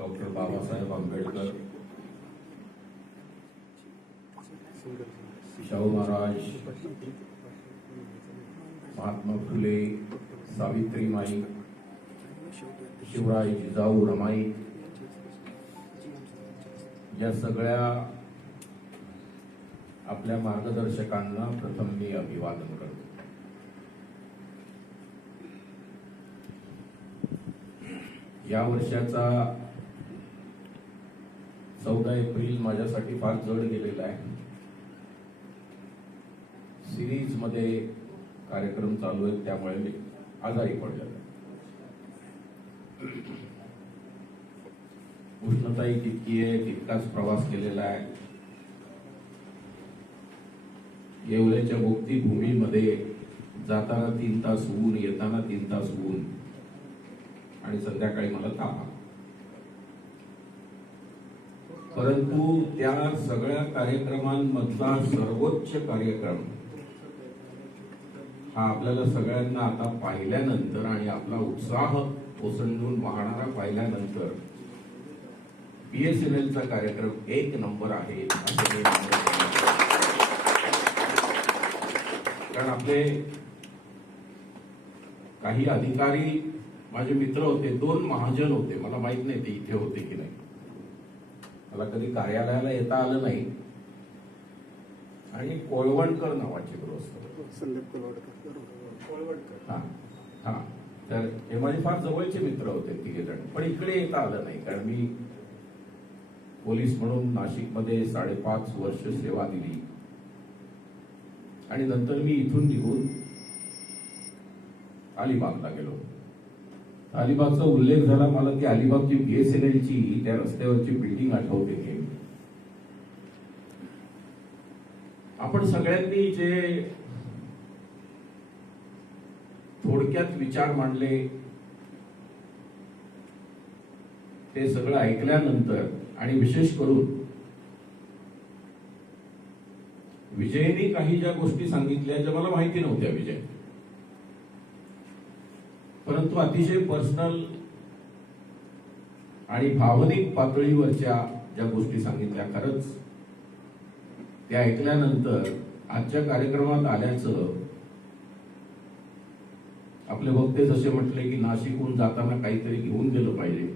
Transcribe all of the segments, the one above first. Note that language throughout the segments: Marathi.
डॉक्टर बाबासाहेब आंबेडकर, शाहू महाराज, महात्मा फुले, सावित्रीमाई, शिवराय जिजाऊ रमाई या सगळ्या आपल्या मार्गदर्शकांना प्रथम मी अभिवादन करतो. या वर्षाचा 14 एप्रिल माझ्यासाठी फार जड गेलेला आहे. सिरीज मध्ये कार्यक्रम चालू आहेत त्यामुळे मी आजारी पडलेलो आहे. उष्णताही तितकी आहे, तितकाच प्रवास केलेला आहे. येवल्याच्या मुक्ती भूमीमध्ये जाताना 3 तास ऊन, येताना 3 तास ऊन आणि संध्याकाळी मला ताप. परंतु त्या सगळ्या कार्यक्रमांमधला सर्वोच्च कार्यक्रम हा आपल्याला सगळ्यांना आता पाहिल्यानंतर आणि आपला उत्साह ओसंडून वाहणारा पाहिल्यानंतर BSNLचा कार्यक्रम 1 नंबर आहे असे मी म्हणतो. कारण आपले काही अधिकारी माझे मित्र होते, 2 महाजन होते. मला माहित नाही ते इथे होते की नाही, मला कधी कार्यालयाला येता आलं नाही. आणि कोळवणकर नावाचे ग्रस्त तर हे माझे फार जवळचे मित्र होते 3 जण. पण इकडे येता आलं नाही कारण मी पोलीस म्हणून नाशिकमध्ये 5.5 वर्ष सेवा दिली आणि नंतर मी इथून निघून अलिबागला गेलो. अलिबागचा उल्लेख झाला, मला ती अलिबागची BSNLची त्या रस्त्यावरची बिल्डिंग आठवते की आपण सगळ्यांनी जे थोडक्यात विचार मांडले ते सगळं ऐकल्यानंतर आणि विशेष करून विजयनी काही ज्या गोष्टी सांगितल्या ज्या मला माहिती नव्हत्या विजय, परंतु अतिशय पर्सनल आणि भावनिक पातळीवरच्या ज्या गोष्टी सांगितल्या, खरंच त्या ऐकल्यानंतर आजच्या कार्यक्रमात आल्याचं आपले वक्ते जसे म्हटले की नाशिकहून जाताना काहीतरी घेऊन गेलं पाहिजे.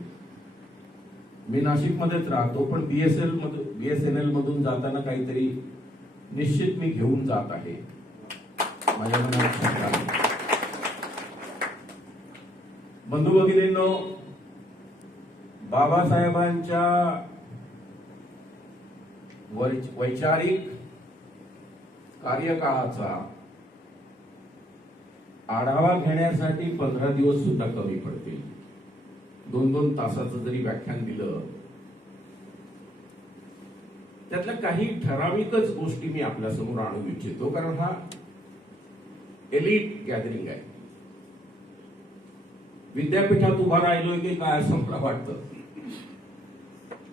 मी नाशिकमध्येच राहतो पण BSNL मधून जाताना काहीतरी निश्चित मी घेऊन जात आहे. माझ्या मनात शंका आहे. बंधू भगिनींनो, बाबासाहेबांच्या वैचारिक कार्यकाळाचा आढावा घेण्यासाठी 15 दिवस सुद्धा कमी पडतील. 2-2 तासाचं जरी व्याख्यान दिलं त्यातल्या काही ठराविकच गोष्टी मी आपल्या समोर आणू इच्छितो. कारण हा एलिट गॅदरिंग आहे. विद्यापीठात उभा राहिलोय की काय असं मला वाटतं.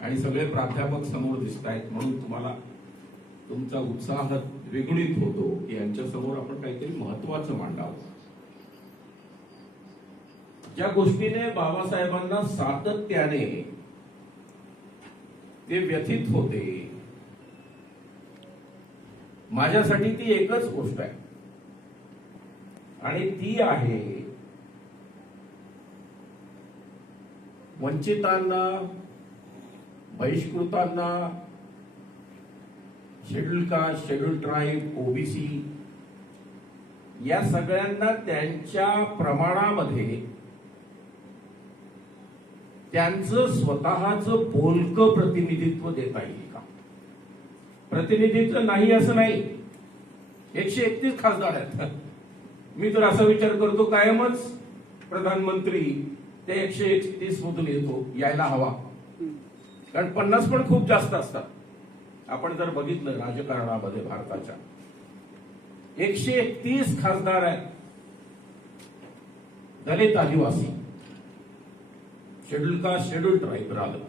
आणि सगळे प्राध्यापक समोर दिसत आहेत म्हणून तुम्हाला तुमचा उत्साह द्विगुणित होतो की यांच्या समोर आपण काहीतरी महत्वाचं मांडावं. ज्या गोष्टीने बाबासाहेबांना सातत्याने ते व्यथित होते, माझ्यासाठी ती एकच गोष्ट आहे आणि ती आहे वंचितांना, बहिष्कृतांना, schedule caste, schedule tribe, OBC या सगळ्यांना त्यांच्या प्रमाणामध्ये त्यांचं स्वतःचं बोलकं प्रतिनिधित्व देता येईल का? प्रतिनिधित्व नाही असं नाही. 131 खासदार आहेत. मी तर असा विचार करतो कायमच प्रधानमंत्री ते 131 मधून यायला हवा. कारण 50 पण खूप जास्त असतात. आपण जर बघितलं राजकारणामध्ये भारताच्या 131 खासदार आहेत. दलित, आदिवासी, शेड्यूल कास्ट, शेड्यूल ट्राईब राहिलं.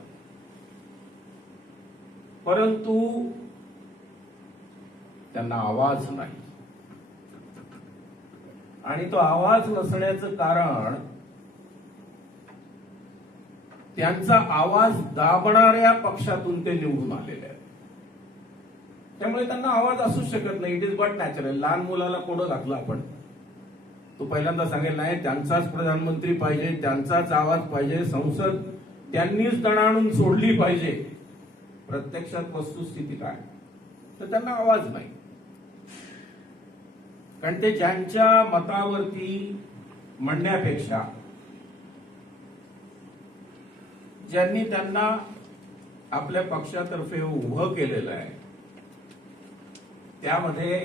परंतु त्यांना आवाज नाही. आणि तो आवाज नसण्याचं कारण त्यांचा आवाज दाबणाऱ्या पक्षातून ते निवडून आलेले आहेत. त्यामुळे त्यांना आवाज असूच शकत नाही. It is but natural. लहान मुलाला कोणं घातलं आपण, तो पहिल्यांदा सांगेल नाही त्यांचाच प्रधानमंत्री पाहिजे, त्यांचाच आवाज पाहिजे, संसद त्यांनीच दणाणून सोडली पाहिजे. प्रत्यक्षात वस्तुस्थिती काय, तर त्यांना आवाज नाही. कारण ते ज्यांच्या मतावरती म्हणण्यापेक्षा ज्यांनी त्यांना आपल्या पक्षातर्फे उभं केलेलं आहे, त्यामध्ये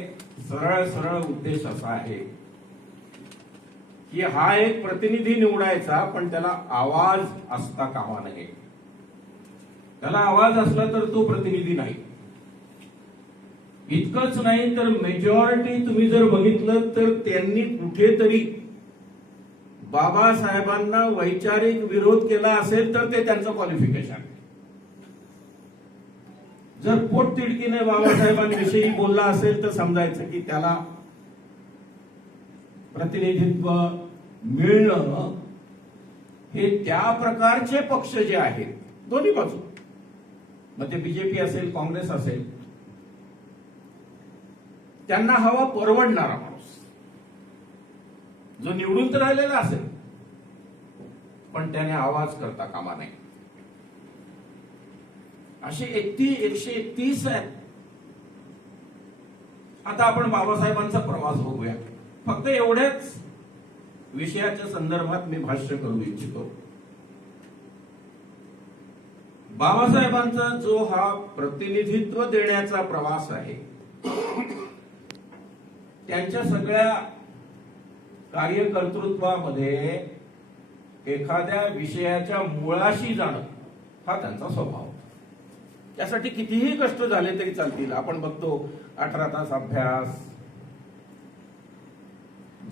सरळ सरळ उद्देश असा आहे की हा एक प्रतिनिधी निवडायचा, पण त्याला आवाज असता कामा नये. त्याला आवाज असला तर तो प्रतिनिधी नाही. इतकंच नाही तर मेजॉरिटी तुम्ही जर बघितलं तर त्यांनी कुठेतरी बाबासाहेबांना वैचारिक विरोध केला असेल तर ते त्यांचं क्वालिफिकेशन. जर पोटतिडकीने बाबासाहेबांविषयी बोलला असेल तर समजायचं की त्याला प्रतिनिधित्व मिळणं हे त्या प्रकारचे पक्ष जे आहेत दोन्ही बाजू, मग ते बीजेपी असेल काँग्रेस असेल, त्यांना हवा परवडणारा माणूस जो निवडून तर राहिलेला असेल पण त्याने आवाज करता कामा नये. असे 131 आहेत. आता आपण बाबासाहेबांचा प्रवास बघूया. फक्त एवढ्याच विषयाच्या संदर्भात मी भाष्य करू इच्छितो. बाबासाहेबांचा जो हा प्रतिनिधित्व देण्याचा प्रवास आहे, त्यांच्या सगळ्या कार्यकर्तृत्वामध्ये एखाद्या विषयाच्या मुळाशी जाणं हा त्यांचा स्वभाव. त्यासाठी कितीही कष्ट झाले तरी चालतील. आपण बघतो 18 तास अभ्यास,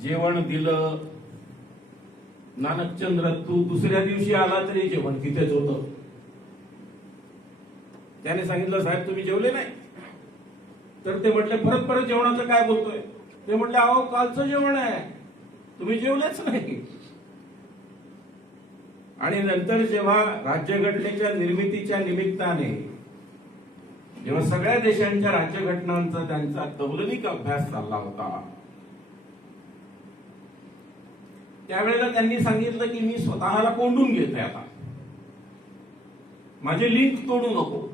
जेवण दिलं, नानकचंद्र तू दुसऱ्या दिवशी आला तरी जेवण तिथेच होतं. त्याने सांगितलं साहेब तुम्ही जेवले नाही, तर ते म्हटले परत परत जेवणाचं काय बोलतोय. ते म्हटले अहो कालचं जेवण आहे, तुम्ही जेवलेच नाही. आणि नंतर जेव्हा राज्यघटनेच्या निर्मितीच्या निमित्ताने जेव्हा सगळ्या देशांच्या राज्यघटनांचा त्यांचा तौलनिक अभ्यास चालला होता, त्यावेळेला त्यांनी सांगितलं की मी स्वतःला कोंडून घेतोय, आता माझे लिंक तोडू नको.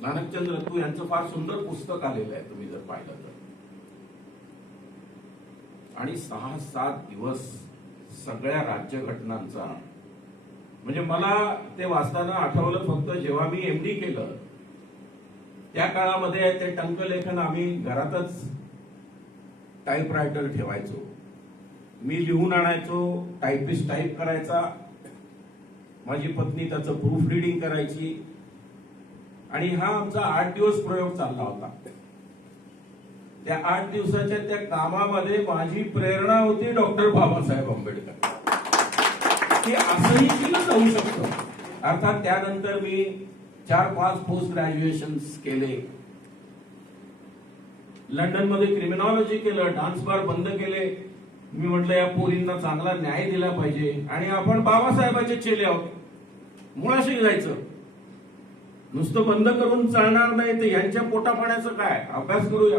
नानकचंद्र तू यांचं फार सुंदर पुस्तक आलेलं आहे, तुम्ही जर पाहिलं तर. आणि 6-7 दिवस सगळ्या राज्यघटनांचा, म्हणजे मला ते वाचताना आठवलं फक्त जेव्हा मी एमडी केलं त्या काळामध्ये ते टंकलेखन आम्ही घरातच टाईपरायटर ठेवायचो. मी लिहून आणायचो, टायपिस्ट टाईप करायचा, माझी पत्नी त्याचं प्रूफ रिडिंग करायची. आणि हा आमचा 8 दिवस प्रयोग चालला होता. त्या 8 दिवसाच्या त्या कामामध्ये माझी प्रेरणा होती डॉक्टर बाबासाहेब आंबेडकर, की असंही केलं जाऊ शकतं. अर्थात त्यानंतर मी 4-5 पोस्ट ग्रॅज्युएशन केले. लंडनमध्ये क्रिमिनॉलॉजी केलं, डान्स बार बंद केले. मी म्हटलं या पोरींना चांगला न्याय दिला पाहिजे आणि आपण बाबासाहेबाचे चेले आहोत, मुळाशी जायचं. नुसतं बंद करून चालणार नाही, तर यांच्या पोटापाण्याचं काय, अभ्यास करूया,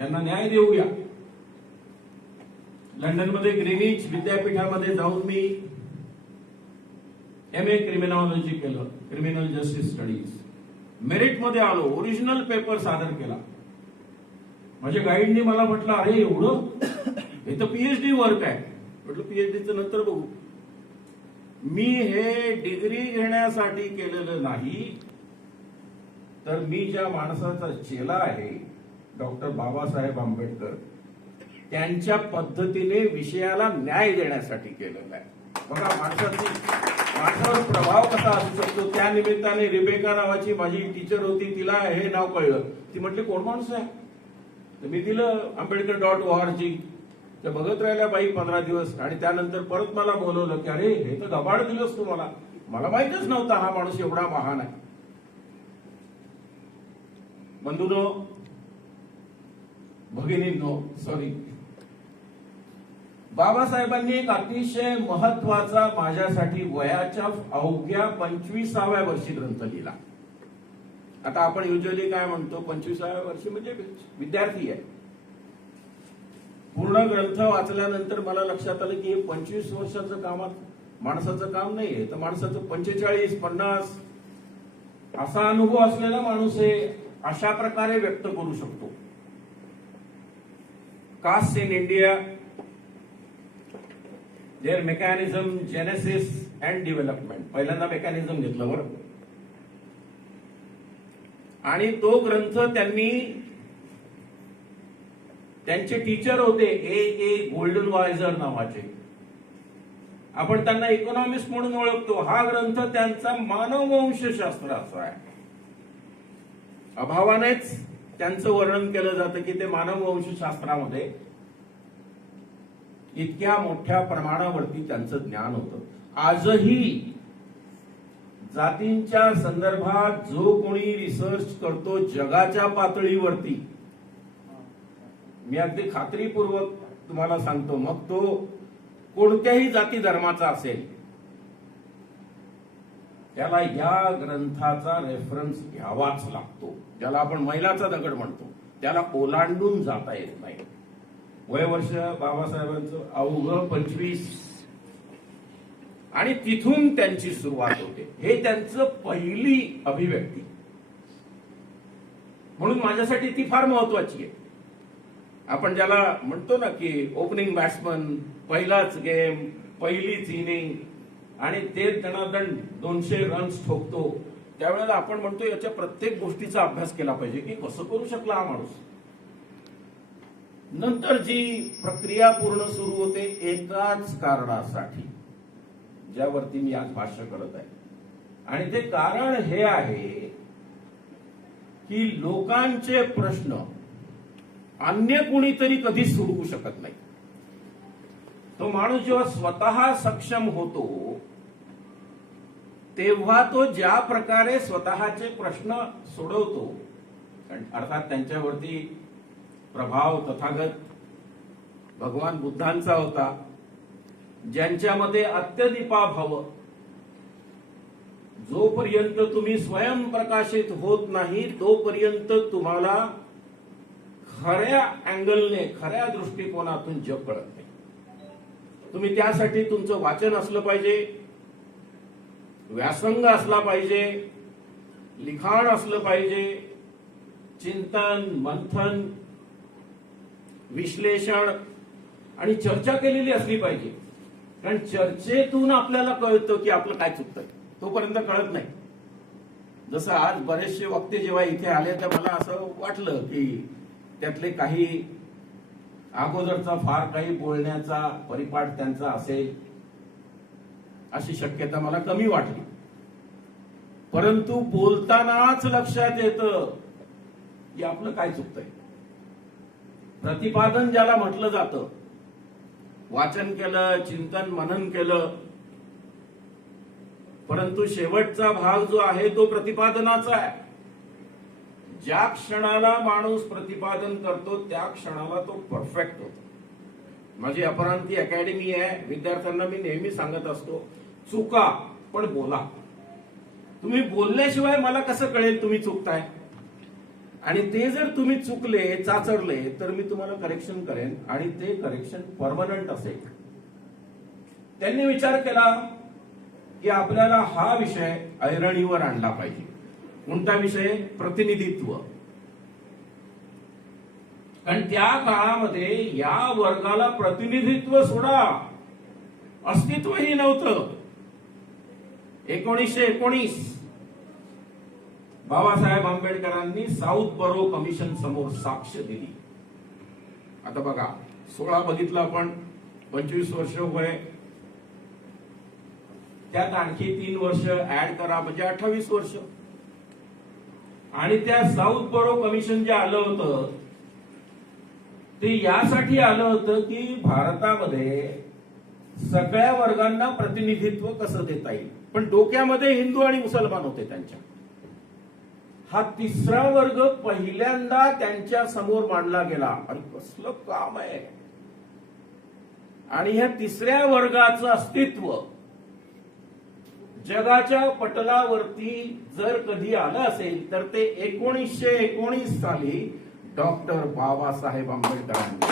यांना न्याय देऊया. लंडनमध्ये ग्रीनिच विद्यापीठामध्ये जाऊन मी MA क्रिमिनॉलॉजी केलं, क्रिमिनल जस्टिस स्टडीज. मेरिट मध्ये आलो, ओरिजिनल पेपर सादर केला. माझ्या गाईडनी मला म्हटलं अरे एवढं, हे तर PhD वर्क आहे. म्हटलं PhDचं नंतर बघू. मी हे डिग्री घेण्यासाठी केलेलं नाही, तर मी ज्या माणसाचा चेला आहे डॉक्टर बाबासाहेब आंबेडकर, त्यांच्या पद्धतीने विषयाला न्याय देण्यासाठी केलेलं आहे. बघा माणसावर प्रभाव कसा असू शकतो. त्या निमित्ताने रिबेका नावाची माझी टीचर होती, तिला हे नाव कळलं. ती म्हटली कोण माणूस आहे, तर मी दिलं आंबेडकर.org. ते बघत राहिल्या बाई 15 दिवस. आणि त्यानंतर परत मला बोलवलं की अरे हे तर गबाड दिलंस तू मला माहितच नव्हता हा माणूस एवढा महान आहे. बंधूंनो, भगिनींनो, सॉरी, बाबासाहेबांनी एक अतिशय महत्वाचा माझ्यासाठी वयाच्या अवघ्या 25व्या वर्षी ग्रंथ लिहिला. आता आपण युजली काय म्हणतो, 25व्या वर्षी म्हणजे विद्यार्थी आहे. पूर्ण ग्रंथ वाचल्यानंतर मला लक्षात आलं की हे 25 वर्षाचं कामात माणसाचं काम नाहीये, तर माणसाचं 45-50 असा अनुभव असलेला माणूस हे अशा प्रकारे व्यक्त करू शकतो. Caste in India, there mechanism, genesis and development. पहिल्यांदा मेकॅनिझम घेतलं बरं. आणि तो ग्रंथ त्यांचे टीचर होते ए गोल्डनवायझर नावाचे. आपण त्यांना इकॉनॉमिस्ट म्हणून ओळखतो. हा ग्रंथ त्यांचा मानववंशशास्त्राचा आहे. अभावानेच त्यांचं वर्णन केलं जातं की ते मानववंशशास्त्रामध्ये इतक्या मोठ्या प्रमाणावरती त्यांचं ज्ञान होतं. आजही जातींच्या संदर्भात जो कोणी रिसर्च करतो जगाच्या पातळीवरती, मी अगदी खात्रीपूर्वक तुम्हाला सांगतो, मग तो कोणत्याही जाती धर्माचा असेल, त्याला या ग्रंथाचा रेफरन्स घ्यावाच लागतो. ज्याला आपण मैलाचा दगड म्हणतो, त्याला ओलांडून जाता येत नाही. वयवर्ष बाबासाहेबांचं अवघं 25 आणि तिथून त्यांची सुरुवात होते. हे त्यांचं पहिली अभिव्यक्ती म्हणून माझ्यासाठी ती फार महत्वाची आहे. आपण ज्याला म्हणतो ना की ओपनिंग बॅट्समन, पहिलाच गेम, पहिलीच इनिंग आणि ते दणादण 200 रन्स ठोकतो, त्यावेळेला आपण म्हणतो याच्या प्रत्येक गोष्टीचा अभ्यास केला पाहिजे की कसं करू शकला हा माणूस. नंतर जी प्रक्रिया पूर्ण सुरू होते एकाच कारणासाठी, ज्यावरती मी आज भाष्य करत आहे. आणि ते कारण हे आहे की लोकांचे प्रश्न अन्य कुणीतरी कधी सोडवू शकत नाही. तो माणूस जेव्हा स्वतः सक्षम होतो तेव्हा तो ज्या प्रकारे स्वतःचे प्रश्न सोडवतो, अर्थात त्यांच्यावरती प्रभाव तथागत भगवान बुद्धांचा होता, ज्यांच्यामध्ये अत्यदीपाभाव, जोपर्यंत तुम्ही स्वयंप्रकाशित होत नाही तोपर्यंत तुम्हाला खऱ्या अँगलने, खऱ्या दृष्टिकोनातून जग कळत नाही. तुम्ही त्यासाठी तुमचं वाचन असलं पाहिजे, व्यासंग असला पाहिजे, लिखाण असलं पाहिजे, चिंतन, मंथन, विश्लेषण आणि चर्चा केलेली असली पाहिजे. कारण चर्चेतून आपल्याला कळतं की आपलं काय चुकतंय, तोपर्यंत कळत नाही. जसं आज बरेचसे वक्ते जेव्हा इथे आले तर मला असं वाटलं की त्यातले काही अगोदरचा फार काही बोलण्याचा परिपाठ त्यांचा असेल अशी शक्यता मला कमी वाटली. परंतु बोलतानाच लक्षात येतं की आपलं काय चुकतंय. प्रतिपादन ज्याला म्हटलं जातं, वाचन केलं, चिंतन मनन केलं, परंतु शेवटचा भाग जो आहे तो प्रतिपादनाचा आहे. ज्या क्षणाला माणूस प्रतिपादन करतो त्या क्षणाला तो परफेक्ट होतो. माझी अपरांती अकॅडमी आहे. विद्यार्थ्यांना मी नेहमी सांगत असतो, चुका पण बोला. तुम्ही बोलल्याशिवाय मला कसं कळेल तुम्ही चुकताय. आणि ते जर तुम्ही चुकले, चाचरले, तर मी तुम्हाला करेक्शन करेन आणि ते करेक्शन परमनंट असेल. त्यांनी विचार केला की आपल्याला हा विषय ऐरणीवर आणला पाहिजे. कोणता विषय? प्रतिनिधित्व. कारण त्या काळामध्ये या वर्गाला प्रतिनिधित्व सोडा, अस्तित्वही नव्हतं. 1919 बाबासाहेब आंबेडकरांनी साऊथ बरो कमिशन समोर साक्ष दिली. आता बघा, 16 बघितलं आपण, 25 वर्ष वय, त्यात आणखी 3 वर्ष ऍड करा म्हणजे 28 वर्ष. आणि त्या साऊथ बरो कमिशन जे आलं होतं ते यासाठी आलं होतं की भारतामध्ये सगळ्या वर्गांना प्रतिनिधित्व कसं देता येईल. पण डोक्यामध्ये हिंदू आणि मुसलमान होते त्यांच्या. हा तिसरा वर्ग पहिल्यांदा त्यांच्या समोर मांडला गेला. आणि कसलं काम आहे. आणि ह्या तिसऱ्या वर्गाचं अस्तित्व जगाच्या पटलावरती जर कधी आलं असेल तर ते 1919 साली डॉक्टर बाबासाहेब आंबेडकरांनी.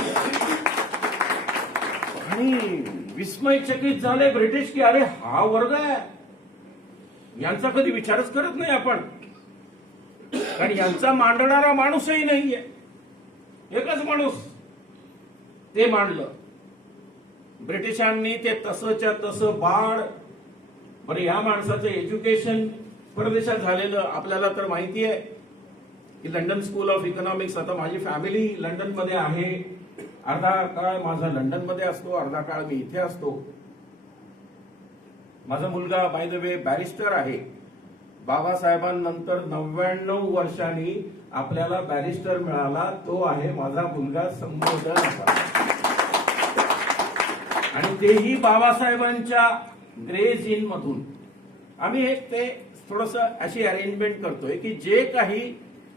आणि विस्मयचकित झाले ब्रिटिश की अरे हा वर्ग आहे, यांचा कधी विचारच करत नाही आपण, कारण यांचा मांडणारा माणूसही नाहीये. एकच माणूस ते मांडलं. ब्रिटिशांनी ते तसंच्या तसं बाळ. बरं, या माणसाचं एज्युकेशन परदेशात झालेलं आपल्याला तर माहिती आहे की लंडन स्कूल ऑफ इकॉनॉमिक्स. आता माझी फॅमिली लंडन मध्ये आहे. अर्धा काळ माझा लंडन मध्ये असतो, अर्धा काळ मी इथे असतो. माझा मुलगा बाय द वे बॅरिस्टर आहे. बाबासाहेबांनंतर 99 वर्षांनी आपल्याला बॅरिस्टर मिळाला, तो आहे माझा मुलगा संबोधन. आणि तेही बाबासाहेबांच्या ग्रेज इन मधून. आम्ही एक ते थोडस अशी अरेंजमेंट करतोय की जे काही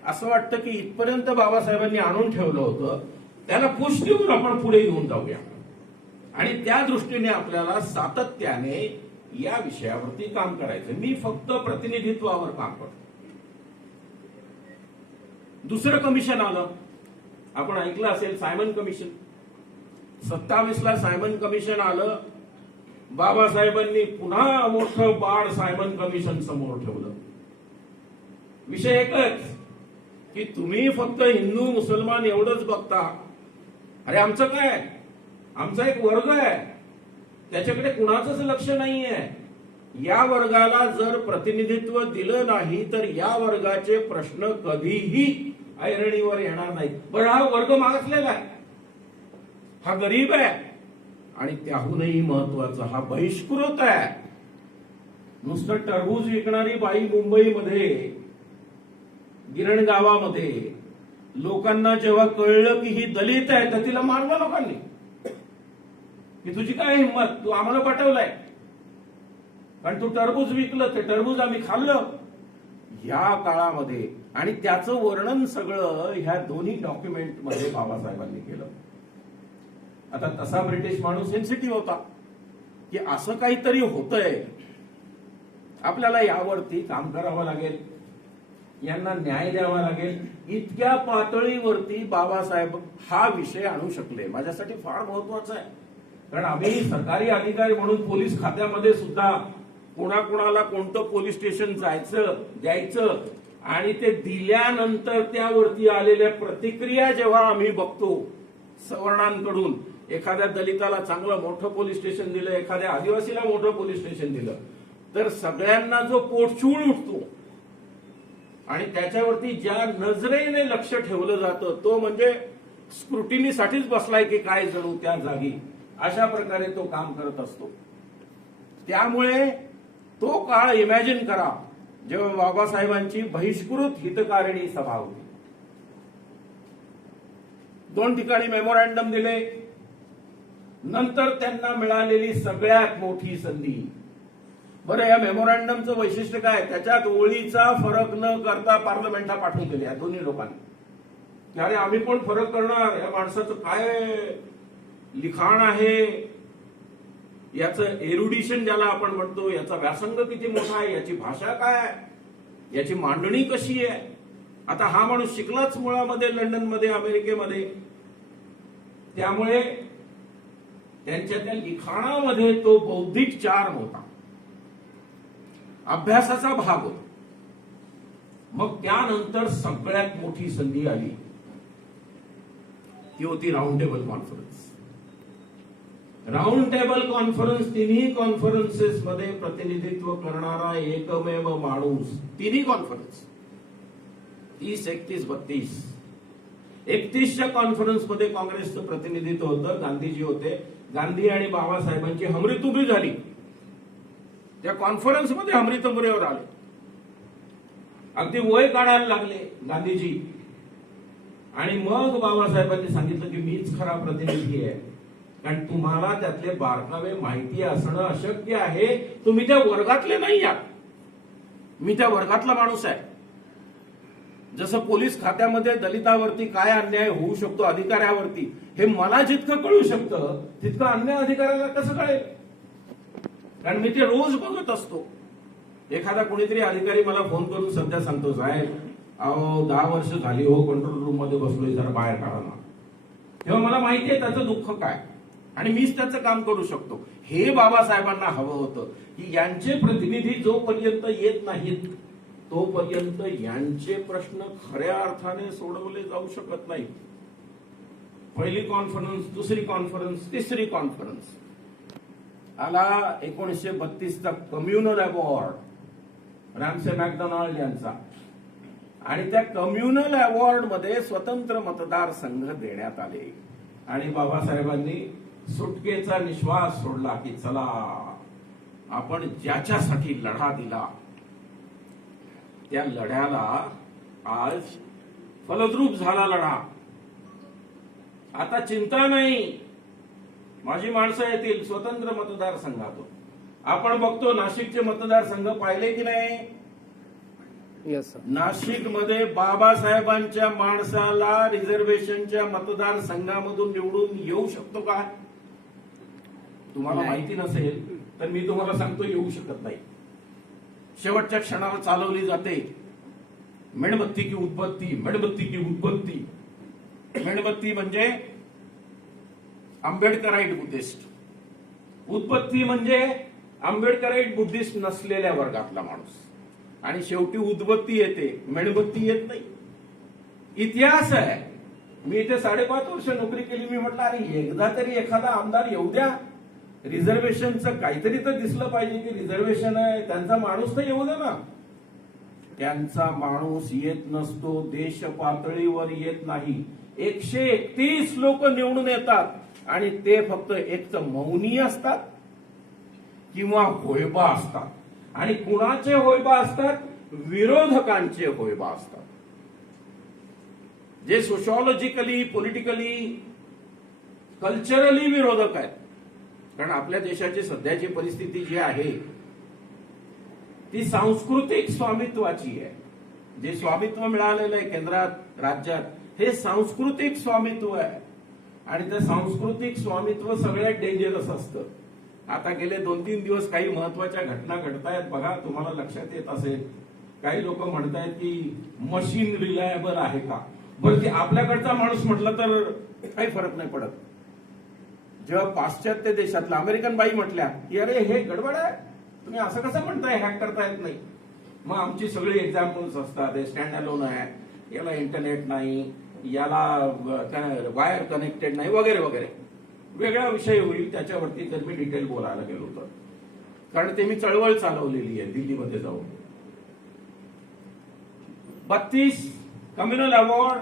असं वाटतं की इथपर्यंत बाबासाहेबांनी आणून ठेवलं होतं त्याला पुश देऊन आपण पुढे घेऊन जाऊया. आणि त्या दृष्टीने आपल्याला सातत्याने या विषयावरती काम करायचं. मी फक्त प्रतिनिधित्वावर काम करतो. दुसरं कमिशन आलं, आपण ऐकलं असेल, सायमन कमिशन. 27 ला सायमन कमिशन आलं. बाबासाहेबांनी पुन्हा मोठं बाळ सायमन कमिशन समोर ठेवलं. विषय एकच की तुम्ही फक्त हिंदू मुसलमान एवढंच बघता. अरे आमचं काय, आमचा एक वर्ग आहे, त्याच्याकडे कुणाचंच लक्ष नाहीये. या वर्गाला जर प्रतिनिधित्व दिलं नाही तर या वर्गाचे प्रश्न कधीही ऐरणीवर येणार नाहीत. बरं, हा वर्ग मागासलेला आहे, हा गरीब आहे, आणि त्याहूनही महत्वाचं हा बहिष्कृत आहे. नुसतं टरबूज विकणारी बाई मुंबईमध्ये गिरण गावामध्ये लोकांना जेव्हा कळलं की ही दलित आहे तर तिला मारलं लोकांनी की तुझी काय हिंमत, तू आम्हाला पाठवलाय कारण तू टरबूज विकलं, ते टरबूज आम्ही खाल्लं. या काळामध्ये आणि त्याचं वर्णन सगळं ह्या दोन्ही डॉक्युमेंट मध्ये बाबासाहेबांनी केलं. आता तसा ब्रिटिश माणूस सेन्सिटिव्ह होता की असं काहीतरी होतंय, आपल्याला यावरती काम करावं लागेल, यांना न्याय द्यावा लागेल. इतक्या पातळीवरती बाबासाहेब हा विषय आणू शकले. माझ्यासाठी फार महत्वाचं आहे, कारण आम्ही सरकारी अधिकारी म्हणून पोलीस खात्यामध्ये सुद्धा कोणाकोणाला कोणतं पोलीस स्टेशन जायचं द्यायचं आणि ते दिल्यानंतर त्यावरती आलेल्या प्रतिक्रिया जेव्हा आम्ही बघतो सवर्णांकडून, एखाद्या दलिताला चांगलं मोठं पोलीस स्टेशन दिलं, एखाद्या आदिवासीला मोठं पोलीस स्टेशन दिलं, तर सगळ्यांना जो पोटचूळ उठतो आणि त्याच्यावरती ज्या नजरेने लक्ष ठेवलं जातं तो म्हणजे स्क्रुटिनीसाठीच बसलाय की काय जणू त्या जागी, अशा प्रकारे तो काम करत असतो. त्यामुळे तो काळ इमॅजिन करा जेव्हा बाबासाहेबांची बहिष्कृत हितकारिणी सभा होती. 2 ठिकाणी मेमोरॅन्डम दिले. नंतर त्यांना मिळालेली सगळ्यात मोठी संधी. बरं, या मेमोरॅन्डमचं वैशिष्ट्य काय, त्याच्यात ओळीचा फरक न करता पार्लमेंटला पाठवून दिले या दोन्ही लोकांनी की अरे आम्ही पण फरक करणार, या माणसाचं काय लिखाण आहे, याचं एरुडिशन ज्याला आपण म्हणतो, याचा व्यासंग किती मोठा आहे, याची भाषा काय आहे, याची मांडणी कशी आहे. आता हा माणूस शिकलाच मुळामध्ये लंडनमध्ये, अमेरिकेमध्ये, त्यामुळे त्यांच्या त्या लिखाणामध्ये तो बौद्धिक चार्म होता, अभ्यासाचा भाग होता. मग त्यानंतर सगळ्यात मोठी संधी आली, ती होती round table conference. Round table conference, तिन्ही कॉन्फरन्सेस मध्ये प्रतिनिधित्व करणारा एकमेव माणूस. तिन्ही कॉन्फरन्स 30, 31, 32. 31च्या कॉन्फरन्स मध्ये काँग्रेसचं प्रतिनिधित्व होतं, गांधीजी होते. गांधी आणि बाबासाहेबांची हमरीतुमरी झाली. त्या कॉन्फरन्स मध्ये हमरीतुमरीवर आले, अगदी वय काढायला लागले गांधीजी. आणि मग बाबासाहेबांनी सांगितलं की मीच खरा प्रतिनिधी आहे, कारण तुम्हाला त्यातले बारकावे माहिती असणं अशक्य आहे. तुम्ही त्या वर्गातले नाही आहात, मी त्या वर्गातला माणूस आहे. जसं पोलीस खात्यामध्ये दलितावरती काय अन्याय होऊ शकतो, अधिकाऱ्यावरती, हे मला जितकं कळू शकतं तितकं अन्य अधिकाऱ्याला कसं कळेल? कारण मी ते रोज बघत असतो. एखादा कोणीतरी अधिकारी मला फोन करून सध्या सांगतो, साहेब अहो 10 वर्ष झाली हो कंट्रोल रूम मध्ये बसलोय, जरा बाहेर काढा ना. तेव्हा मला माहिती आहे त्याचं दुःख काय आणि मीच त्याचं काम करू शकतो. हे बाबासाहेबांना हवं होतं की यांचे प्रतिनिधी जोपर्यंत येत नाहीत तोपर्यंत यांचे प्रश्न खऱ्या अर्थाने सोडवले जाऊ शकत नाहीत. पहिली कॉन्फरन्स, दुसरी कॉन्फरन्स, तिसरी कॉन्फरन्स आला 1932चा कम्युनल अवॉर्ड रॅमसे मॅकडोनाल्ड यांचा, आणि त्या कम्युनल अवॉर्ड मध्ये स्वतंत्र मतदारसंघ देण्यात आले आणि बाबासाहेबांनी सुटकेचा निश्वास सोडला की चला आपण ज्याच्यासाठी लढा दिला त्या लढ्याला आज फलद्रूप झाला लढा. आता चिंता नाही, माझी माणसं येतील स्वतंत्र मतदारसंघातून. आपण बघतो नाशिकचे मतदारसंघ पाहिले की नाही? नाशिक मध्ये बाबासाहेबांच्या माणसाला रिझर्वेशनच्या मतदारसंघामधून निवडून येऊ शकतो का? तुम्हाला माहिती नसेल तर मी तुम्हाला सांगतो, येऊ शकत नाही. शेवटच्या क्षणाला चालवली जाते मेणबत्ती की उदबत्ती, मेणबत्ती की उदबत्ती. मेणबत्ती म्हणजे आंबेडकराईट बुद्धिस्ट, उदबत्ती म्हणजे आंबेडकराईट बुद्धिस्ट नसलेल्या वर्गातला माणूस, आणि शेवटी उदबत्ती येते, मेणबत्ती येत नाही. इतिहास आहे. मी इथे 5.5 वर्ष नोकरी केली. मी म्हटलं अरे एकदा तरी एखादा आमदार येऊ द्या, रिझर्वेशनचं काहीतरी तर दिसलं पाहिजे की रिझर्वेशन आहे, त्यांचा माणूस तर येऊ द्या ना. त्यांचा माणूस येत नसतो, देश पातळीवर येत नाही. 131 लोक निवडून येतात आणि ते फक्त एक तर मौनी असतात किंवा होयबा असतात. आणि कुणाचे होयबा असतात? विरोधकांचे होयबा असतात, जे सोशॉलॉजिकली, पॉलिटिकली, कल्चरली विरोधक आहेत. कारण आपल्या देशाची सध्याची परिस्थिती जी आहे ती सांस्कृतिक स्वामित्वाची आहे. जे स्वामित्व मिळालेलं आहे केंद्रात, राज्यात, हे सांस्कृतिक स्वामित्व आहे. आणि ते सांस्कृतिक स्वामित्व सगळ्यात डेंजरस असतं. आता गेले 2-3 दिवस काही महत्वाच्या घटना घडतायत बघा, तुम्हाला लक्षात येत असेल. काही लोक म्हणतायत की मशीन रिलायबल आहे का? बरं, ते आपल्याकडचा माणूस म्हटलं तर काही फरक नाही पडत. जेव्हा पाश्चात्य देशातल्या अमेरिकन बाई म्हटल्या की अरे हे गडबड आहे, तुम्ही असं कसं म्हणताय, हॅक करता येत नाही, मग आमची सगळी एक्झाम्पल्स असतात. हे स्टँड अलोन आहे, याला इंटरनेट नाही, याला वायर कनेक्टेड नाही, वगैरे वगैरे. वेगळा विषय होईल त्याच्यावरती जर मी डिटेल बोलायला गेलो तर, कारण ते मी चळवळ चालवलेली आहे दिल्लीमध्ये जाऊन. 32 कम्युनल अवॉर्ड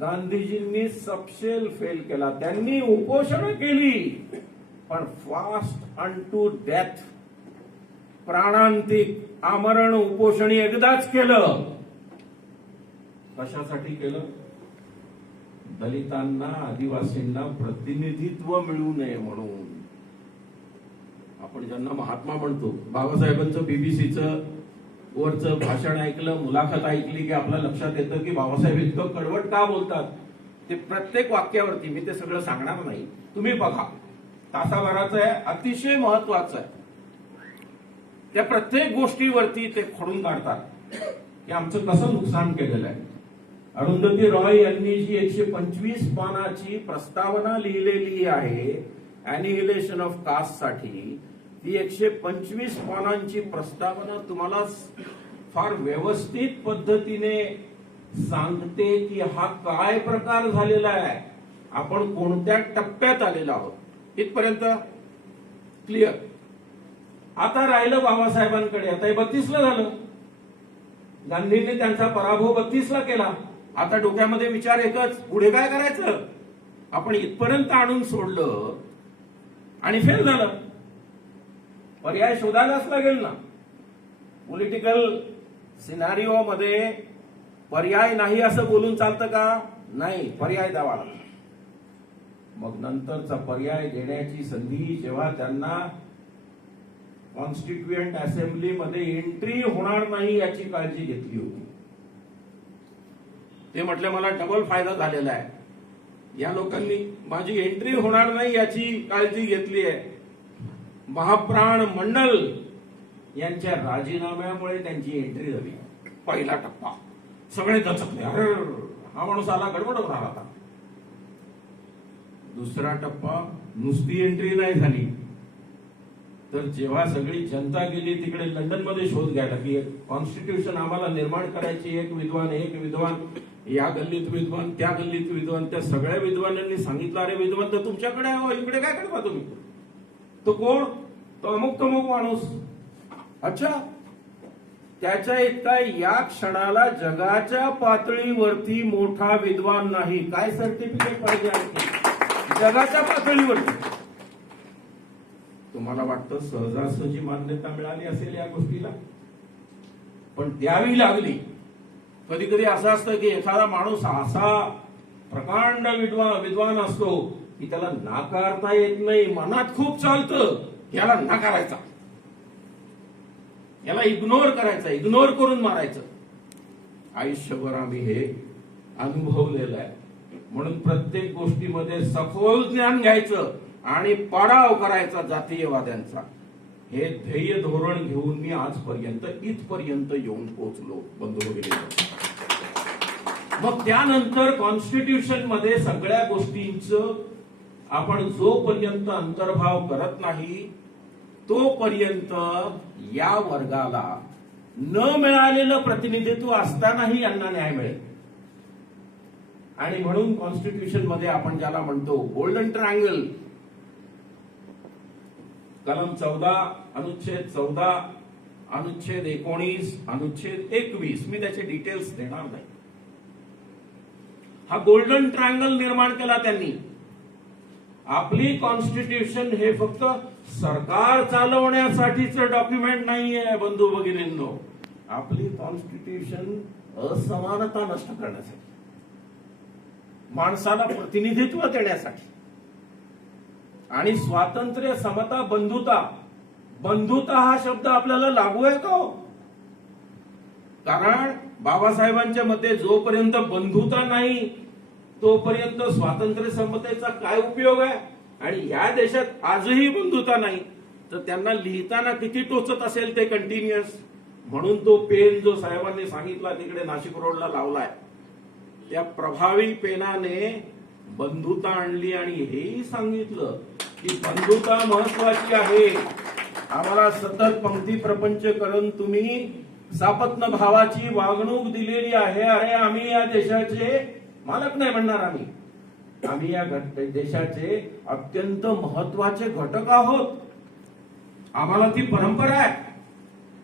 गांधीजींनी सबशेल फेल केला. त्यांनी उपोषण केली, पण फास्ट अनटू डेथ, प्राणांतिक आमरण उपोषण एकदाच केलं. कशासाठी केलं? दलितांना, आदिवासींना प्रतिनिधित्व मिळू नये म्हणून. आपण ज्यांना महात्मा म्हणतो, बाबासाहेबांचं बीबीसीचं वरचं भाषण ऐकलं, मुलाखत ऐकली की आपल्या लक्षात येतं की बाबासाहेब इतकं कडवट का बोलतात. ते प्रत्येक वाक्यावरती, मी ते सगळं सांगणार नाही, तुम्ही बघा, तासाभराचं आहे, अतिशय महत्वाचं आहे. त्या प्रत्येक गोष्टीवरती ते खोडून काढतात की आमचं कसं नुकसान केलेलं आहे. अरुंधती रॉय यांनी जी 125 पानाची प्रस्तावना लिहिलेली आहे अॅनिहिलेशन ऑफ कास्ट साठी, ती 125 पानांची प्रस्तावना तुम्हाला फार व्यवस्थित पद्धतीने सांगते की हा काय प्रकार झालेला आहे, आपण कोणत्या टप्प्यात आलेलो आहोत. इथपर्यंत क्लिअर. आता राहिलं बाबासाहेबांकडे. आता हे 32ला झालं, गांधींनी त्यांचा पराभव 32ला केला. आता डोक्यामध्ये विचार एकच, पुढे काय करायचं? आपण इथपर्यंत आणून सोडलं आणि फेल झालं. पर्याय शोधायलाच लागेल ना. पॉलिटिकल सिनारिओ मध्ये पर्याय नाही असं बोलून चालतं का? नाही, पर्याय द्यावा लागला. मग नंतरचा पर्याय देण्याची संधी जेव्हा त्यांना कॉन्स्टिट्युएंट असेंब्लीमध्ये एंट्री होणार नाही याची काळजी घेतली होती, ते म्हटले मला डबल फायदा झालेला आहे. या लोकांनी माझी एंट्री होणार नाही याची काळजी घेतली आहे. महाप्राण मंडल यांच्या राजीनाम्यामुळे त्यांची एंट्री झाली. पहिला टप्पा सगळे दचकले, अरे हा माणूस आला, गडबड होणार आता. दुसरा टप्पा नुसती एंट्री नाही झाली, तर जेव्हा सगळी जनता गेली तिकडे लंडन मध्ये शोध घ्यायला की कॉन्स्टिट्यूशन आम्हाला निर्माण करायची, एक विद्वान या गल्लीत विद्वान, त्या गल्लीत विद्वान, त्या सगळ्या विद्वानांनी सांगितलं, अरे विद्वान तर तुमच्याकडे आहे, इकडे काय करता तुम्ही? तो कोण? तो अमुक तमुक माणूस. अच्छा, त्याच्या इतका या क्षणाला जगाच्या पातळीवरती मोठा विद्वान नाही. काय सर्टिफिकेट पाहिजे आणखी जगाच्या पातळीवरती? तुम्हाला वाटतं सहजासहजी मान्यता मिळाली असेल या गोष्टीला? पण द्यावी लागली. कधी कधी असं असतं की एखादा माणूस असा प्रकांड विद्वान असतो की त्याला नाकारता येत नाही. मनात खूप चालतं, याला नाकारायचा, याला इग्नोर करायचा, इग्नोर करून मारायचं. आयुष्यभर आम्ही हे अनुभवलेलं आहे. म्हणून प्रत्येक गोष्टीमध्ये सखोल ज्ञान घ्यायचं आणि पाडाव करायचा जातीयवाद्यांचा. हे ध्येय धोरण घेऊन मी आजपर्यंत इथपर्यंत येऊन पोहोचलो बंधू भगिनी. मग त्यानंतर कॉन्स्टिट्यूशन मध्ये सगळ्या गोष्टींचं आपण जोपर्यंत अंतर्भाव करत नाही तोपर्यंत या वर्गाला न मिळालेलं प्रतिनिधित्व असतानाही यांना न्याय मिळेल. आणि म्हणून कॉन्स्टिट्यूशन मध्ये आपण ज्याला म्हणतो गोल्डन ट्रायंगल, कलम 14, अनुच्छेद 14, अनुच्छेद 19, अनुच्छेद 21, मी त्याचे डिटेल्स देणार नाही. हा गोल्डन ट्रायंगल निर्माण केला त्यांनी. आपली कॉन्स्टिट्यूशन हे फक्त सरकार चालवण्यासाठीच डॉक्युमेंट नाहीये बंधू भगिनींनो. आपली कॉन्स्टिट्यूशन असमानता नष्ट करण्यासाठी, माणसाला प्रतिनिधित्व देण्यासाठी आणि स्वातंत्र्य, समता, बंधुता. बंधुता हा शब्द आपल्याला लागू आहे का? कारण बाबासाहेबांच्या मते जोपर्यंत बंधुता नाही तोपर्यंत स्वातंत्र्य, समतेचा काय उपयोग आहे? आणि या देशात आजही बंधुता नाही तर त्यांना लिहिताना किती टोचत असेल ते कंटिन्युअस. म्हणून तो पेन जो साहेबांनी सांगितला तिकडे नाशिक रोडला लावलाय, त्या प्रभावी पेनाने बंधुता आणली आणि हेही सांगितलं की बंधुता महत्वाची आहे. आम्हाला सतत पंक्ती प्रपंच करून तुम्ही सापत्न भावाची वागणूक दिलेली आहे. अरे आम्ही या देशाचे मालक नाही म्हणणार, आम्ही या देशाचे अत्यंत महत्वाचे घटक आहोत. आम्हाला ती परंपरा आहे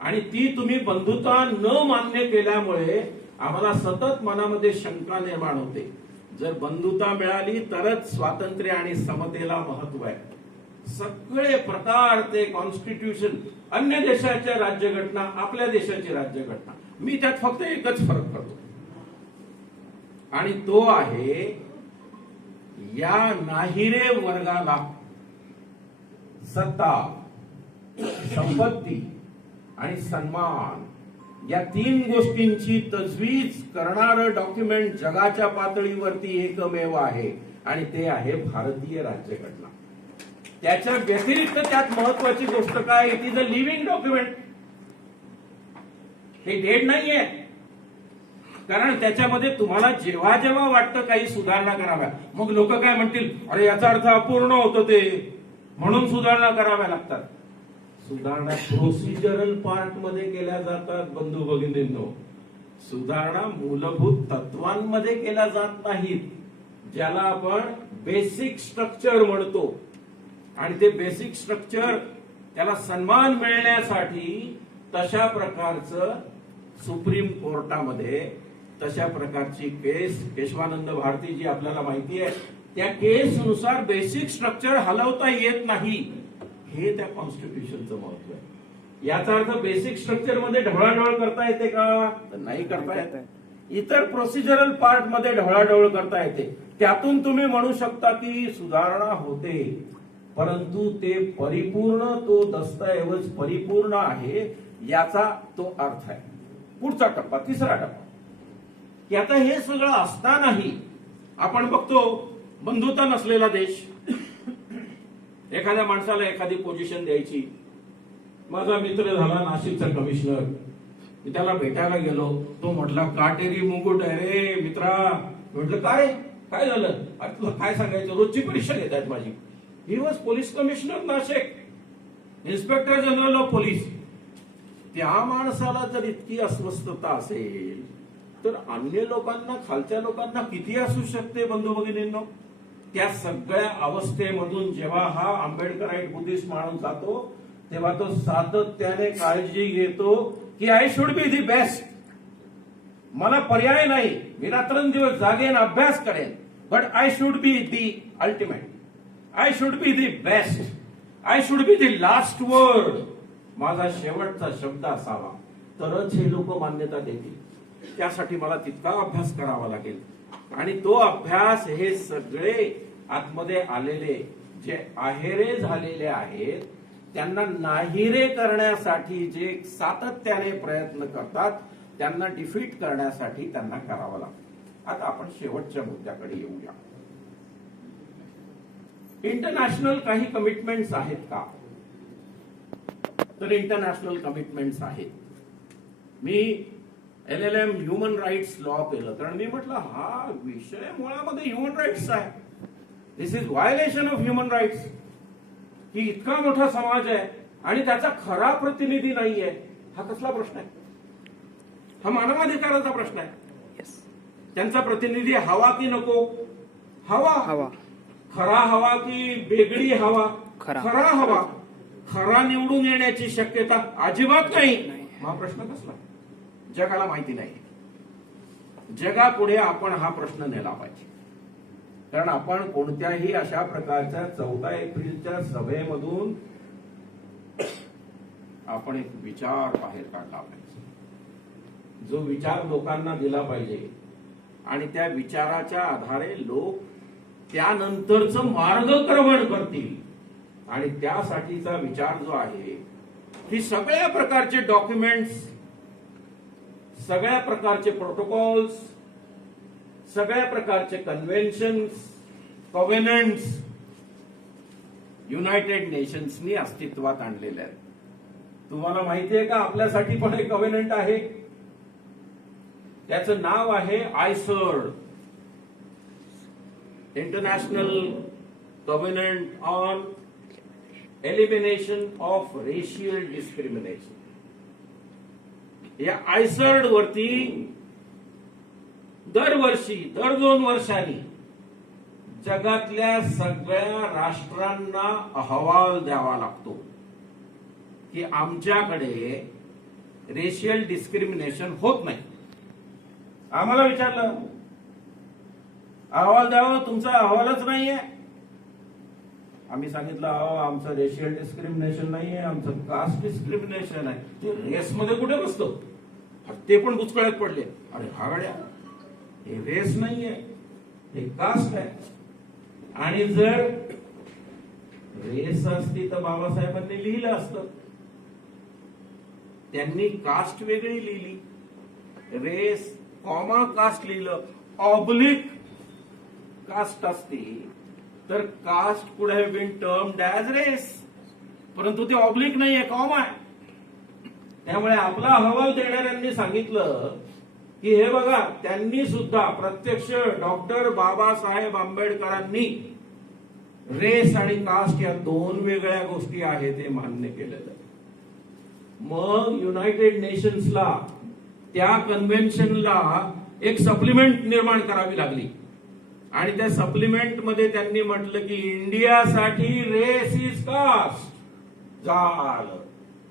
आणि ती तुम्ही बंधुता न मान्य केल्यामुळे आम्हाला सतत मनामध्ये शंका निर्माण होते. जर बंधुता मिळाली तरच स्वातंत्र्य आणि समतेला महत्व आहे. सगळे प्रकार ते कॉन्स्टिट्यूशन, अन्य देशाच्या राज्यघटना, आपल्या देशाची राज्यघटना, मी त्यात फक्त एकच फरक करतो आणि तो आहे या नाहिरे वर्गाला सत्ता, संपत्ती आणि सन्मान या 3 गोष्टींची तजवीज करणारं डॉक्युमेंट जगाच्या पातळीवरती एकमेव आहे आणि ते आहे भारतीय राज्यघटना. त्याच्या व्यतिरिक्त त्यात महत्वाची गोष्ट काय? It is a living document. हे डेड नाहीये. कारण त्याच्यामध्ये तुम्हाला जेव्हा जेव्हा वाटतं काही सुधारणा कराव्या, मग लोक काय म्हणतील, अरे याचा अर्थ अपूर्ण होतं ते, म्हणून सुधारणा कराव्या लागतात. सुधारणा प्रोसिजरल पार्ट मध्ये केल्या जातात बंधू भगिनींनो. सुधारणा मूलभूत तत्वांमध्ये केल्या जात नाहीत, ज्याला आपण बेसिक स्ट्रक्चर म्हणतो. आणि ते बेसिक स्ट्रक्चर, त्याला सन्मान मिळण्यासाठी तशा प्रकारचं सुप्रीम कोर्टामध्ये तशा प्रकारची केस, केशवानंद भारती जी आपल्याला माहिती आहे, त्या केसनुसार बेसिक स्ट्रक्चर हलवता येत नाही. हे त्या कॉन्स्टिट्यूशनचं महत्व आहे. याचा अर्थ बेसिक स्ट्रक्चर मध्ये ढवळाढवळ करता येते का? नाही करता येते. इतर प्रोसिजरल पार्ट मध्ये ढवळाढवळ करता येते. त्यातून तुम्ही म्हणू शकता की सुधारणा होते, परंतु ते परिपूर्ण, तो दस्तऐवज परिपूर्ण आहे याचा तो अर्थ आहे. पुढचा टप्पा, तिसरा टप्पा, की आता हे सगळं असतानाही आपण बघतो बंधुता नसलेला देश, एखाद्या माणसाला एखादी पोझिशन द्यायची. माझा मित्र झाला नाशिकचा कमिशनर, मी त्याला भेटायला गेलो. तो म्हटला काटेरी मुकुट आहे रे मित्रा. म्हटलं काय काय झालं? अरे तुला काय सांगायचं, रोजची परीक्षा घेत आहेत माझी. He was police commissioner Nashik, inspector general of police. त्या माणसाला जर इतकी अस्वस्थता असेल तर अन्य लोकांना, खालच्या लोकांना किती असू शकते बंधू भगिनींनो. त्या सगळ्या अवस्थेमधून जेव्हा हा आंबेडकराईट बुद्धिस्ट माणूस जातो तेव्हा तो सातत्याने काळजी घेतो की I should be the best. मला पर्याय नाही, मी रात्रंदिवस जागेन, अभ्यास करेन, but I should be the ultimate, I should be the best, I should be the last word. माझा शेवटचा शब्द असावा तरच हे लोक मान्यता देतील. त्यासाठी मला तितका अभ्यास करावा लागेल. आणि तो अभ्यास हे सगळे आतमध्ये आलेले जे आहेरे झालेले आहेत त्यांना नाहीरे करण्यासाठी जे सातत्याने प्रयत्न करतात त्यांना डिफीट करण्यासाठी त्यांना करावं लागतं. आता आपण शेवटच्या मुद्द्याकडे येऊया. इंटरनॅशनल काही कमिटमेंट्स आहेत का? तर इंटरनॅशनल कमिटमेंट्स आहेत. मी LLM ह्युमन राईट्स लॉ केलं कारण मी म्हटलं हा विषय मुळामध्ये ह्युमन राईट्स आहे. This is violation of human rights. की इतका मोठा समाज आहे आणि त्याचा खरा प्रतिनिधी नाहीये. हा कसला प्रश्न आहे? हा मानवाधिकाराचा प्रश्न आहे. त्यांचा प्रतिनिधी हवा की नको? हवा. खरा हवा की वेगळी हवा? खरा हवा. खरा निवडून येण्याची शक्यता अजिबात नाही. हा प्रश्न कसला? जगाला माहिती नाही. जगापुढे आपण हा प्रश्न नेला पाहिजे. कारण आपण कोणत्याही अशा प्रकारच्या 14 एप्रिलच्या सभेमधून आपण एक विचार बाहेर काढला पाहिजे, जो विचार लोकांना दिला पाहिजे आणि त्या विचाराच्या आधारे लोक त्यानंतरचं मार्गक्रमण करतील. आणि त्यासाठीचा विचार जो आहे ही सगळ्या प्रकारचे डॉक्युमेंट्स, सगळ्या प्रकारचे प्रोटोकॉल्स, सगळ्या प्रकारचे कन्व्हेन्शन्स, कॉव्हेनंट्स युनायटेड नेशन्सनी अस्तित्वात आणलेले आहेत. तुम्हाला माहिती आहे का आपल्यासाठी पण एक कॉव्हेनंट आहे, त्याचं नाव आहे ICERD, international covenant on elimination of racial discrimination. या आयसर्ड वरती दरवर्षी, दर 2 वर्षांनी जगातल्या सगळ्या राष्ट्रांना अहवाल द्यावा लागतो की आमच्याकडे रेशियल डिस्क्रिमिनेशन होत नाही. आम्हाला विचारलं अहवाल द्यावा, तुमचा अहवालच नाहीये. आम्ही सांगितलं अहो आमचं रेशियल डिस्क्रिमिनेशन नाहीये, आमचं कास्ट डिस्क्रिमिनेशन आहे. ते रेसमध्ये कुठे बसतो? ते पण बुचकळ्यात पडले. अरे हागड्या, हे रेस नाहीये, हे कास्ट आहे. आणि जर रेस असती तर बाबासाहेबांनी लिहिलं असतं. त्यांनी कास्ट वेगळी लिहिली, रेस कॉमा कास्ट लिहिलं. ऑब्लिक कास्ट असती तर caste could have been termed as race, परंतु ते ऑब्लिक नाहीये, कॉमा आहे. त्यामुळे आपला अहवाल देणाऱ्यांनी सांगितलं की हे बघा, त्यांनी सुद्धा प्रत्यक्ष डॉक्टर बाबासाहेब आंबेडकरांनी रेस आणि कास्ट या 2 वेगळ्या गोष्टी आहेत हे मान्य केलेलं. मग युनायटेड नेशन्सला त्या कन्व्हेन्शनला एक सप्लिमेंट निर्माण करावी लागली आणि त्या सप्लिमेंट मध्ये त्यांनी म्हटलं की इंडियासाठी रेस इज कास्ट. झालं.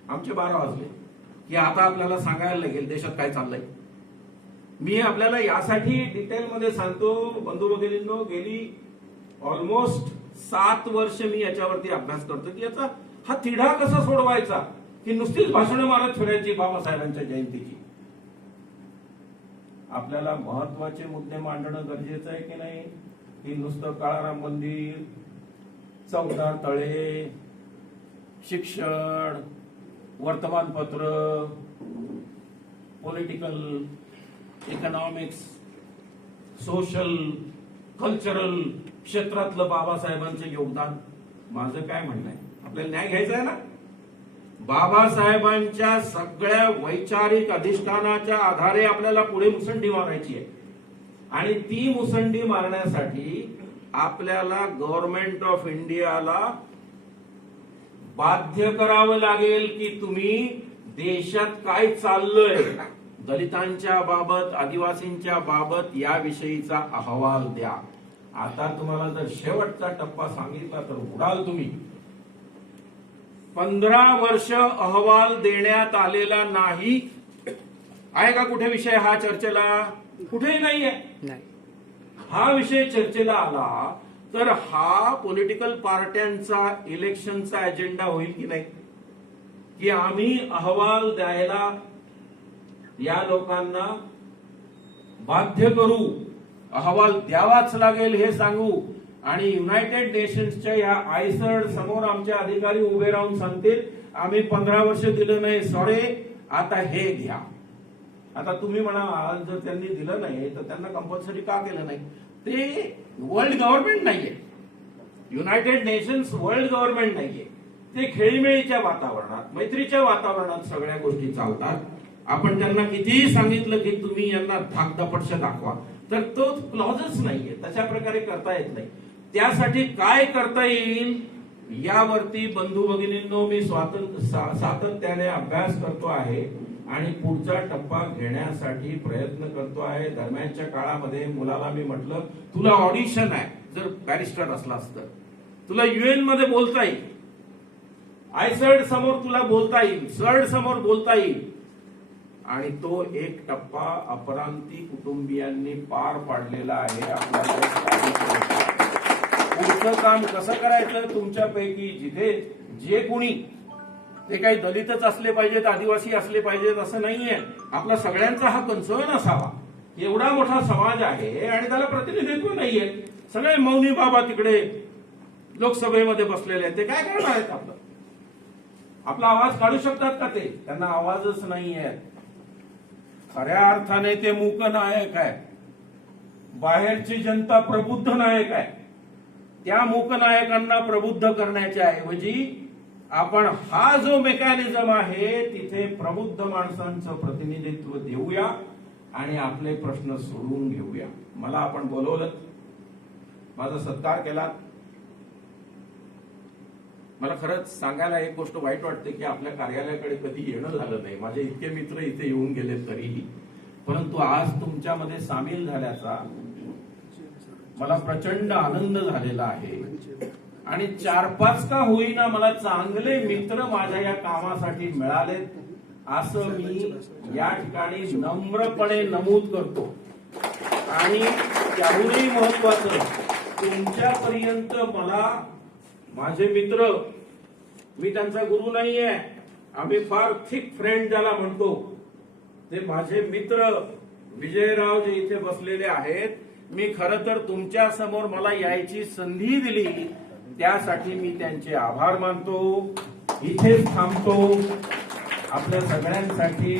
आमचे 12 वाजले की आता आपल्याला सांगायला लागेल देशात काय चाललंय. मी आपल्याला यासाठी डिटेलमध्ये सांगतो बंधू भगिनींनो, गेली ऑलमोस्ट 7 वर्ष मी याच्यावरती अभ्यास करतो की याचा हा तिढा कसा सोडवायचा, की नुसतीच भाषणं मारत फिरायची बाबासाहेबांच्या जयंतीची. आपल्याला महत्वाचे मुद्दे मांडणं गरजेचं आहे की नाही? की नुसतं काळाराम मंदिर, 14 तळे, शिक्षण, वर्तमानपत्र, पॉलिटिकल, इकॉनॉमिक्स, सोशल, कल्चरल क्षेत्रातलं बाबासाहेबांचं योगदान. माझं काय म्हणणं आहे, आपल्याला न्याय घ्यायचा आहे ना. बाबासाहेबांच्या सगळ्या वैचारिक अधिष्ठानाच्या आधारे आपल्याला पुढे मुसंडी मारायची आहे आणि ती मुसंडी मारण्यासाठी आपल्याला गव्हर्नमेंट ऑफ इंडियाला बाध्य करावं लागेल की तुम्ही देशात काय चाललंय, दलितांच्या बाबत, आदिवासींच्या बाबत याविषयीचा अहवाल द्या. आता तुम्हाला जर शेवटचा टप्पा सांगितला तर उडाल तुम्ही. 15 वर्ष अहवाल देण्यात आलेला नाही. आहे का कुठे विषय हा चर्चेला? कुठेही नाहीये. हा विषय चर्चेला आला तर हा पॉलिटिकल पार्ट्यांचा इलेक्शनचा अजेंडा होईल की नाही, की आम्ही अहवाल द्यायला या लोकांना बाध्य करू, अहवाल द्यावाच लागेल हे सांगू आणि युनायटेड नेशन्सच्या या आयसर्ड समोर आमचे अधिकारी उभे राहून सांगतील आम्ही 15 वर्ष दिलं नाही, सॉरी आता हे घ्या. आता तुम्ही म्हणा जर त्यांनी दिलं नाही तर त्यांना कंपल्सरी का केलं नाही? ते वर्ल्ड गव्हर्नमेंट नाहीये, युनायटेड नेशन्स वर्ल्ड गव्हर्नमेंट नाहीये. ते खेळीमेळीच्या वातावरणात, मैत्रीच्या वातावरणात सगळ्या गोष्टी चालतात. आपण त्यांना कितीही सांगितलं की तुम्ही यांना धाकधपटश दाखवा तर तो क्लॉजच नाहीये, तशा प्रकारे करता येत नाही. त्यासाठी काय करता येईल यावरती बंधू भगिनींनो मी सातत्याने अभ्यास करतो आहे आणि पुढचा टप्पा घेण्यासाठी प्रयत्न करतो आहे. दरम्यानच्या काळामध्ये मुलाला मी म्हटलं तुला ऑडिशन आहे, जर बॅरिस्टर असलास तर तुला UN मध्ये बोलता येईल, आयसर्ड समोर तुला बोलता येईल, सर्ड समोर बोलता येईल. आणि तो एक टप्पा अपरांती कुटुंबियांनी पार पाडलेला आहे. आपल्याला पुढचं काम कसं करायचं, तुमच्यापैकी जिथे जे कोणी, ते काही दलितच असले पाहिजेत, आदिवासी असले पाहिजेत असं नाहीये. आपला सगळ्यांचा हा कन्सर्न असावा. एवढा मोठा समाज आहे आणि त्याला प्रतिनिधित्व नाहीये. सगळे मौनी बाबा तिकडे लोकसभेमध्ये बसलेले आहेत, ते काय करणार आहेत? आपला आवाज काढू शकतात का? ते त्यांना आवाजच नाहीये. खऱ्या अर्थाने ते मूक नायक आहे, बाहेरची जनता प्रबुद्ध नायक आहे. त्या मूक नायकांना प्रबुद्ध करण्याच्या ऐवजी आपण हा जो मेकॅनिझम आहे तिथे प्रबुद्ध माणसांचं प्रतिनिधित्व देऊया आणि आपले प्रश्न सोडवून घेऊया. मला आपण बोलवलं, माझा सत्कार केला. मला खरंच सांगायला एक गोष्ट वाईट वाटते की आपल्या कार्यालयाकडे कधी येणं झालं नाही. माझे इतके मित्र इथे येऊन गेले तरीही, परंतु आज तुमच्यामध्ये सामील झाल्याचा मला प्रचंड आनंद झालेला आहे. आणि 4-5 का होईना मला चांगले मित्र माझ्या या कामासाठी मिळालेत असं मी या ठिकाणी नम्रपणे नमूद करतो. आणि त्याहूनही महत्वाचं, तुमच्यापर्यंत मला माझे मित्र, मी त्यांचा गुरु नाहीये, आम्ही फार थिक फ्रेंड ज्याला म्हणतो, ते माझे मित्र विजयराव जे इथे बसलेले आहेत, मी खरं तर तुमच्या समोर मला यायची संधी दिली त्यासाठी मी त्यांचे आभार मानतो. इथेच थांबतो. आपल्या सगळ्यांसाठी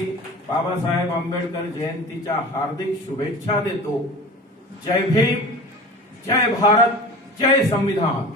बाबासाहेब आंबेडकर जयंतीच्या हार्दिक शुभेच्छा देतो. जय भीम, जय भारत, जय संविधान.